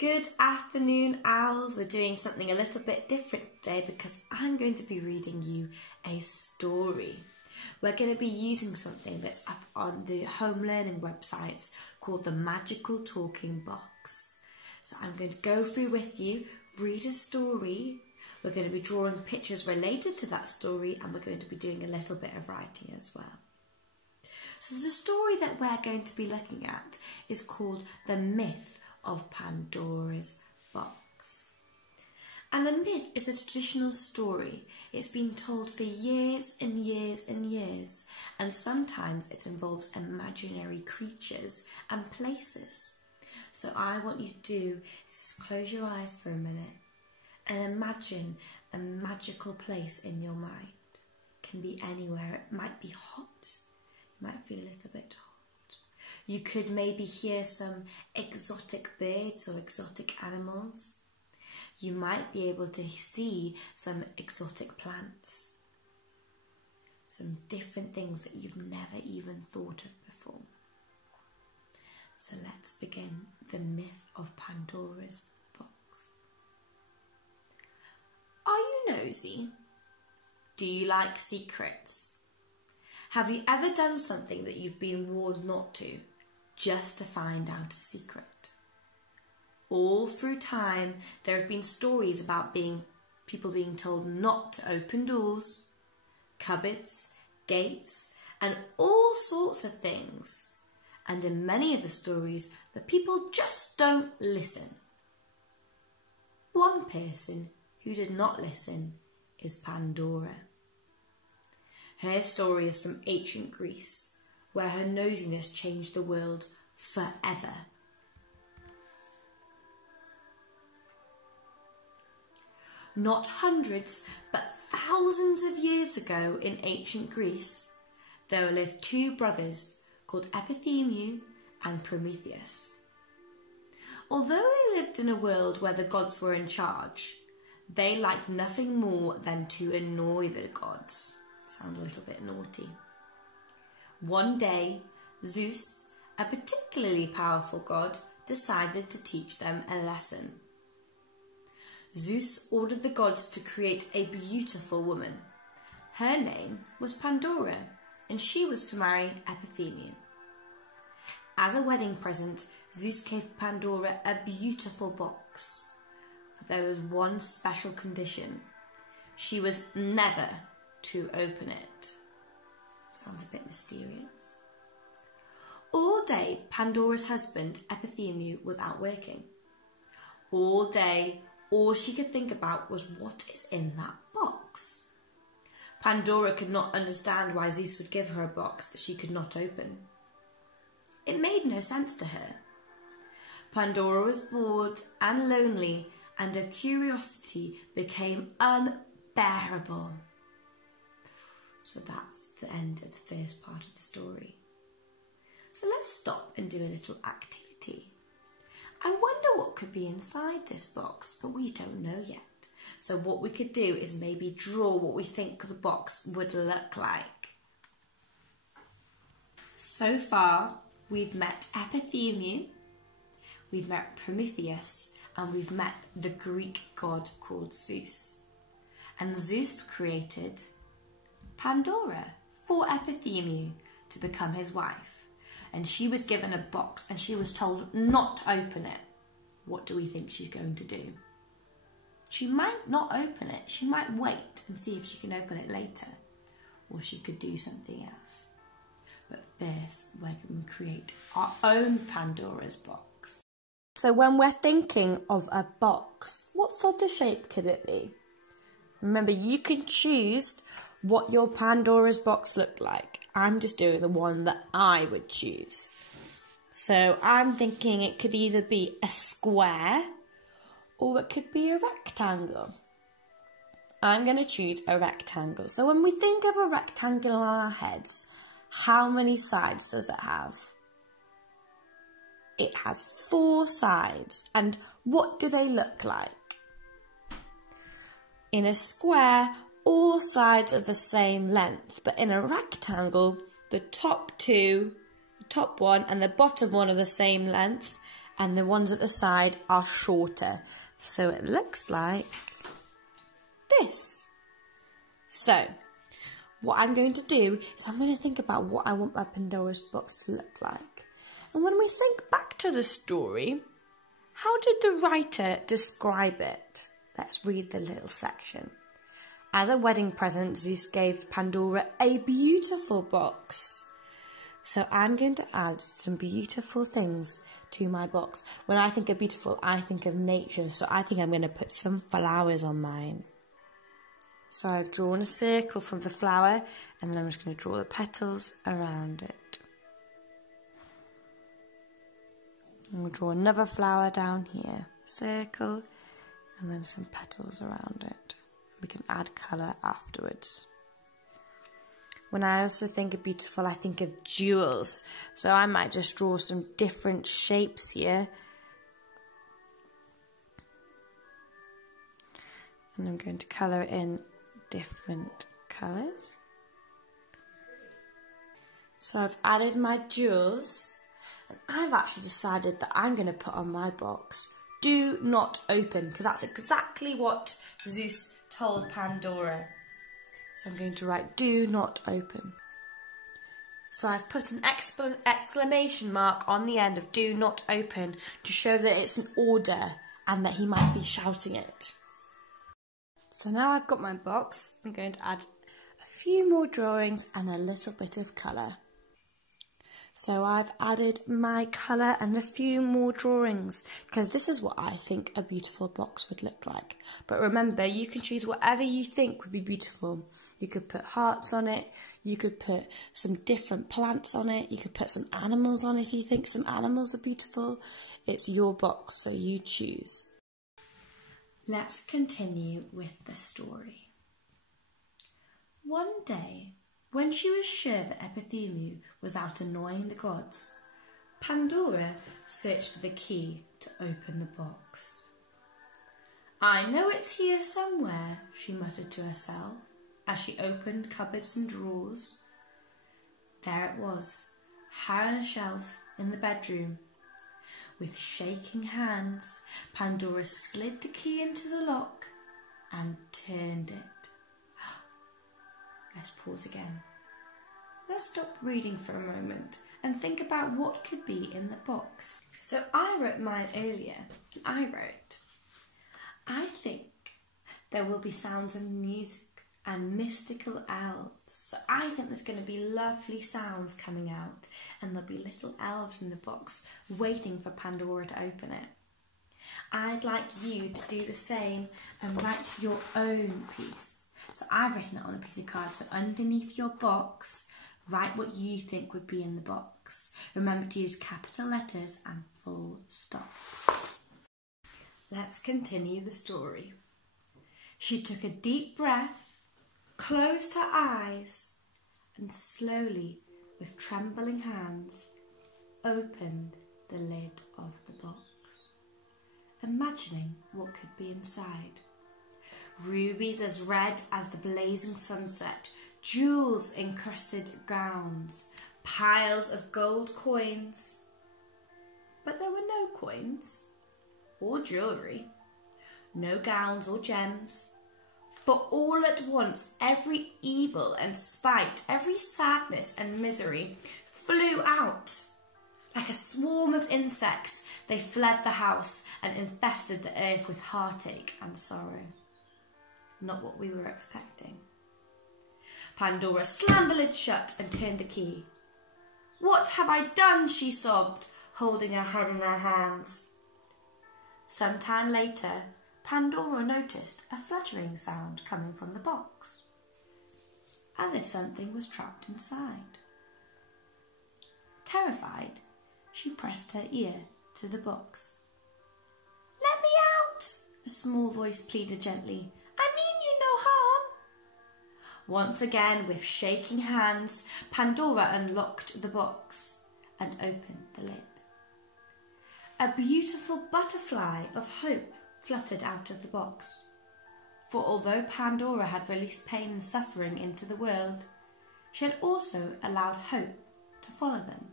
Good afternoon, owls. We're doing something a little bit different today because I'm going to be reading you a story. We're going to be using something that's up on the home learning websites called the Magical Talking Box. So I'm going to go through with you, read a story. We're going to be drawing pictures related to that story, and we're going to be doing a little bit of writing as well. So the story that we're going to be looking at is called The Myth of Pandora's Box. And a myth is a traditional story. It's been told for years and years and years, and sometimes it involves imaginary creatures and places. So I want you to do is just close your eyes for a minute and imagine a magical place in your mind. It can be anywhere. It might be hot. You might feel a little bit hot. You could maybe hear some exotic birds or exotic animals. You might be able to see some exotic plants. Some different things that you've never even thought of before. So let's begin the myth of Pandora's box. Are you nosy? Do you like secrets? Have you ever done something that you've been warned not to, just to find out a secret? All through time, there have been stories about people being told not to open doors, cupboards, gates, and all sorts of things. And in many of the stories, the people just don't listen. One person who did not listen is Pandora. Her story is from ancient Greece, where her nosiness changed the world forever. Not hundreds, but thousands of years ago in ancient Greece, there lived two brothers called Epithemiu and Prometheus. Although they lived in a world where the gods were in charge, they liked nothing more than to annoy the gods. Sound a little bit naughty. One day, Zeus, a particularly powerful god, decided to teach them a lesson. Zeus ordered the gods to create a beautiful woman. Her name was Pandora, and she was to marry Epithemiu. As a wedding present, Zeus gave Pandora a beautiful box. But there was one special condition. She was never to open it. Sounds a bit mysterious. All day, Pandora's husband, Epithemiu, was out working. All day, all she could think about was what is in that box. Pandora could not understand why Zeus would give her a box that she could not open. It made no sense to her. Pandora was bored and lonely, and her curiosity became unbearable. So that's the end of the first part of the story. So let's stop and do a little activity. I wonder what could be inside this box, but we don't know yet. So what we could do is maybe draw what we think the box would look like. So far, we've met Epithemiu, we've met Prometheus, and we've met the Greek god called Zeus. And Zeus created Pandora for Epithemiu to become his wife. And she was given a box and she was told not to open it. What do we think she's going to do? She might not open it. She might wait and see if she can open it later. Or she could do something else. But first, we're going to create our own Pandora's box. So when we're thinking of a box, what sort of shape could it be? Remember, you can choose what your Pandora's box looked like. I'm just doing the one that I would choose. So I'm thinking it could either be a square or it could be a rectangle. I'm going to choose a rectangle. So when we think of a rectangle on our heads, how many sides does it have? It has 4 sides. And what do they look like? In a square, all sides are the same length, but in a rectangle, the top one and the bottom one are the same length, and the ones at the side are shorter. So it looks like this. So what I'm going to do is I'm going to think about what I want my Pandora's box to look like. And when we think back to the story, how did the writer describe it? Let's read the little section. As a wedding present, Zeus gave Pandora a beautiful box. So I'm going to add some beautiful things to my box. When I think of beautiful, I think of nature. So I think I'm going to put some flowers on mine. So I've drawn a circle from the flower, and then I'm just going to draw the petals around it. And we'll draw another flower down here. Circle, and then some petals around it. We can add colour afterwards. When I also think of beautiful, I think of jewels. So I might just draw some different shapes here. And I'm going to colour in different colours. So I've added my jewels. And I've actually decided that I'm going to put on my box, do not open, because that's exactly what Zeus told Pandora. So I'm going to write, do not open. So I've put an exclamation mark on the end of do not open to show that it's an order and that he might be shouting it. So now I've got my box, I'm going to add a few more drawings and a little bit of colour. So I've added my colour and a few more drawings because this is what I think a beautiful box would look like. But remember, you can choose whatever you think would be beautiful. You could put hearts on it, you could put some different plants on it, you could put some animals on if you think some animals are beautiful. It's your box, so you choose. Let's continue with the story. One day, when she was sure that Epithemu was out annoying the gods, Pandora searched for the key to open the box. I know it's here somewhere, she muttered to herself as she opened cupboards and drawers. There it was, high on a shelf in the bedroom. With shaking hands, Pandora slid the key into the lock and turned it. Let's pause again. Let's stop reading for a moment and think about what could be in the box. So I wrote mine earlier. I wrote, I think there will be sounds of music and mystical elves. So I think there's going to be lovely sounds coming out and there'll be little elves in the box waiting for Pandora to open it. I'd like you to do the same and write your own piece. So I've written it on a piece of card, so underneath your box, write what you think would be in the box. Remember to use capital letters and full stop. Let's continue the story. She took a deep breath, closed her eyes, and slowly, with trembling hands, opened the lid of the box, imagining what could be inside. Rubies as red as the blazing sunset, jewels encrusted gowns, piles of gold coins. But there were no coins or jewellery, no gowns or gems. For all at once every evil and spite, every sadness and misery flew out. Like a swarm of insects, they fled the house and infested the earth with heartache and sorrow. Not what we were expecting. Pandora slammed the lid shut and turned the key. What have I done? She sobbed, holding her head in her hands. Some time later, Pandora noticed a fluttering sound coming from the box, as if something was trapped inside. Terrified, she pressed her ear to the box. Let me out, a small voice pleaded gently. I mean you no harm. Once again, with shaking hands, Pandora unlocked the box and opened the lid. A beautiful butterfly of hope fluttered out of the box. For although Pandora had released pain and suffering into the world, she had also allowed hope to follow them.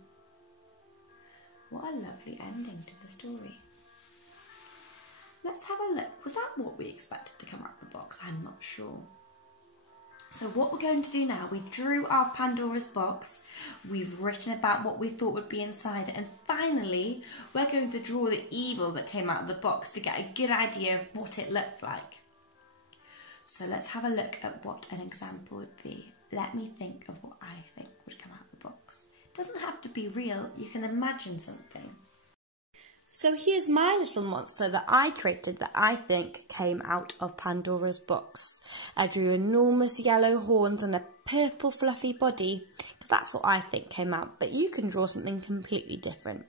What a lovely ending to the story. Let's have a look. Was that what we expected to come out of the box? I'm not sure. So what we're going to do now, we drew our Pandora's box, we've written about what we thought would be inside it, and finally we're going to draw the evil that came out of the box to get a good idea of what it looked like. So let's have a look at what an example would be. Let me think of what I think would come out of the box. It doesn't have to be real, you can imagine something. So here's my little monster that I created that I think came out of Pandora's box. I drew enormous yellow horns and a purple fluffy body, because that's what I think came out, but you can draw something completely different.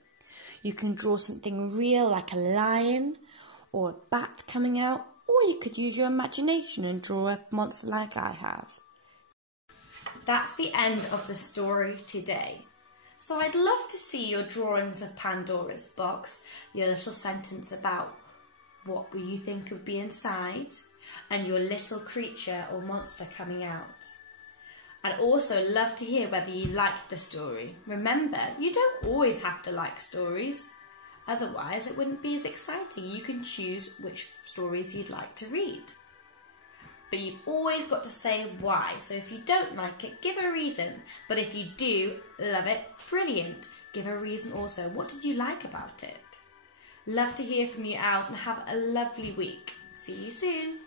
You can draw something real like a lion or a bat coming out, or you could use your imagination and draw a monster like I have. That's the end of the story today. So I'd love to see your drawings of Pandora's box, your little sentence about what you think would be inside, and your little creature or monster coming out. I'd also love to hear whether you liked the story. Remember, you don't always have to like stories, otherwise it wouldn't be as exciting. You can choose which stories you'd like to read. But you've always got to say why. So if you don't like it, give a reason. But if you do love it, brilliant. Give a reason also. What did you like about it? Love to hear from you, owls, and have a lovely week. See you soon.